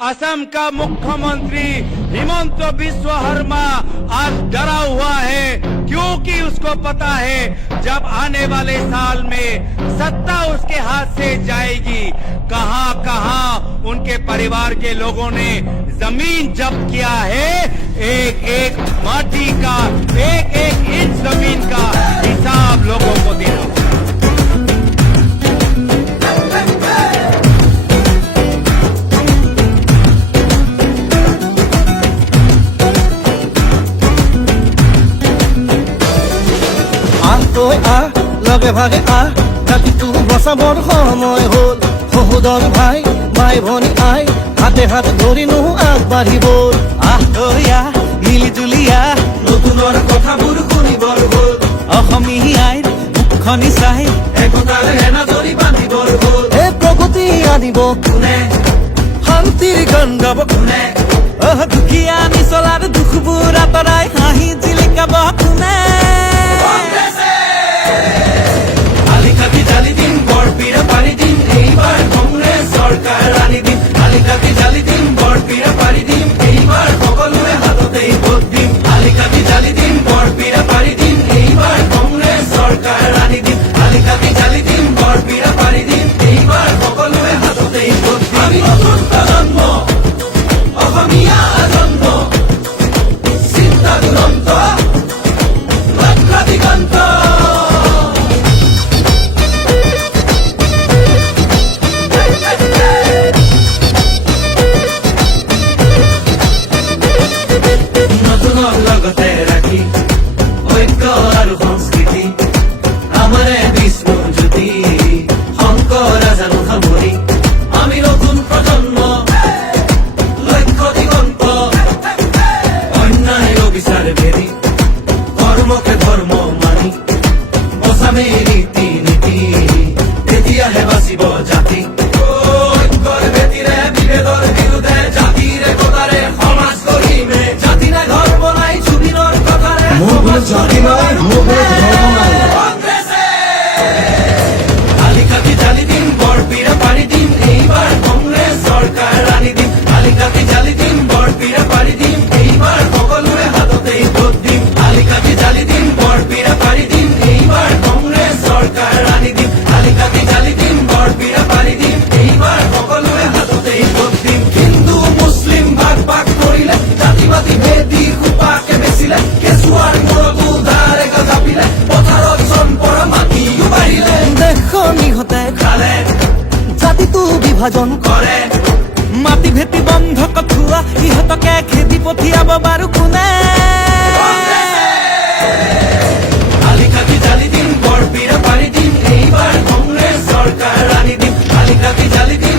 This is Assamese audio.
असम का मुख्यमंत्री हिमंत बिस्व शर्मा आज डरा हुआ है क्योंकि उसको पता है जब आने वाले साल में सत्ता उसके हाथ से जाएगी कहां कहां उनके परिवार के लोगों ने जमीन जब्त किया है एक एक माटी का एक एक इंच जमीन का हिसाब लोगों को देना होगा। লগে ভাগে ৰাতিটো বচাবৰ সময় হ'ল সহোদৰ ভাই মাই ভনী আই হাতে হাত ধৰিনো আগবাঢ়িব মিলি জুলিয়া নতুনৰ কথাবোৰ শুনিবৰ হ'ল অসমীয়াই মুখনি চাই একতাৰ হেনাজৰি বান্ধিবৰ হ'ল এই প্ৰগতি আনিব কোনে শান্তিৰ গান গাব কোনে দুখীয়া নিচলাৰ দুখবোৰ আঁতৰাই হাঁহি জিলিকাব কোনে বিভাজন কৰে মাটি ভেটি বন্ধ কঠুৱা ইহঁতকে খেদি পঠিয়াব বাৰু কোনে আলিকাটি জালি দিম বৰপীৰা পাৰি দিম এইবাৰ কংগ্ৰেছ চৰকাৰ আনি দিম আলিকাটি জালি দিম